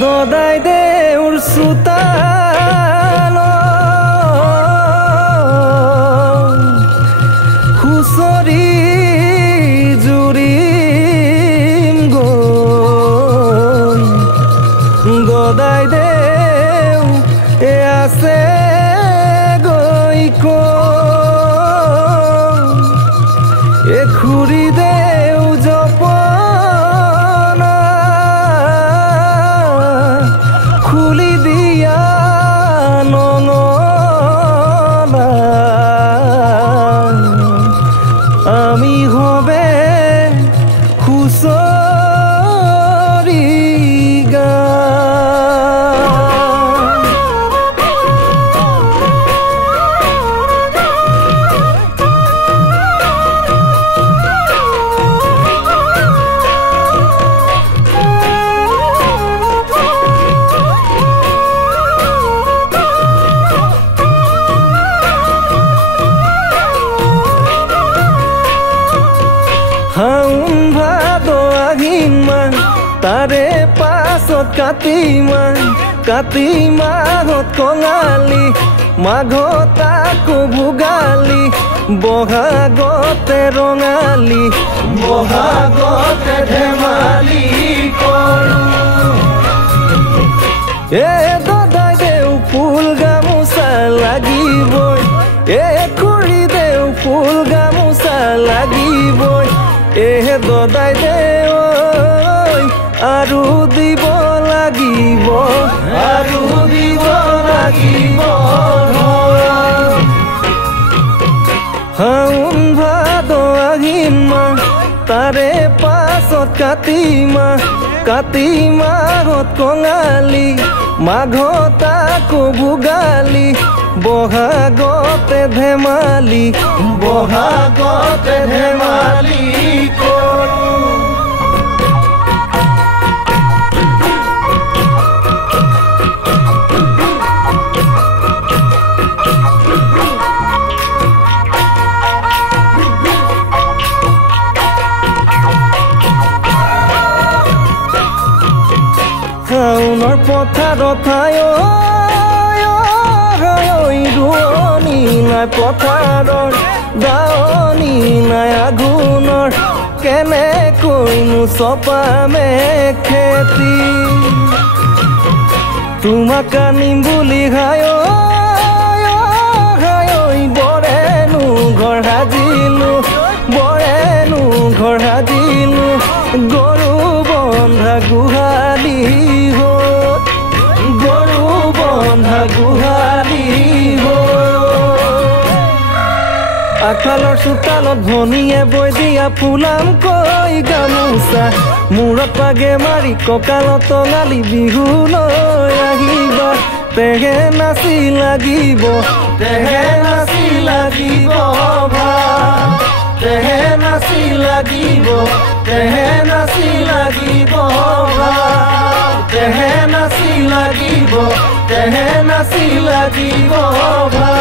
দদাই দেউৰ চোতাল হুঁচৰি জুৰিম গৈ দদাই দেউ আছে গৈ কৈ খুৰী দেউ জপনা খুলি দিয়া ননলা আমি হবে হুঁচৰি শাওন ভাদ আহিন মাহ তাৰে পাছত কাতি মাহত কঙালী মাঘত আকৌ ভোগালী বহাগতে ৰঙালী বহাগতে ধেমালি কৰোঁ দদাই দেউ ফুল গামোচা লাগিবই খুৰী দেউ ফুল গামোচা লাগিবই দদাই দেউ আৰু দিব লাগিব শাওন ভাদ আহিন মাহ তাৰে পাছত কাতি মাহত কঙালী মাঘত আকৌ ভোগালী বহাগতে ধেমালি কৰোঁ শাওনৰ পথাৰত ৰোৱনী নাই পথাৰৰ দাৱনী নাই আঘোণৰ কেনেকৈনো চপামে খেতি তোমাক আনিম বুলি বৰেনো ঘৰ সাজিলো গৰু বন্ধা গোহালি আগফালৰ চোতালত ভনীয়ে বৈ দিয়া ফুলামকৈ গামোচা মূৰত পাগে মাৰি কঁকালত টঙালি বিহুলৈ আহিবা তেহে নাচি লাগিব ভা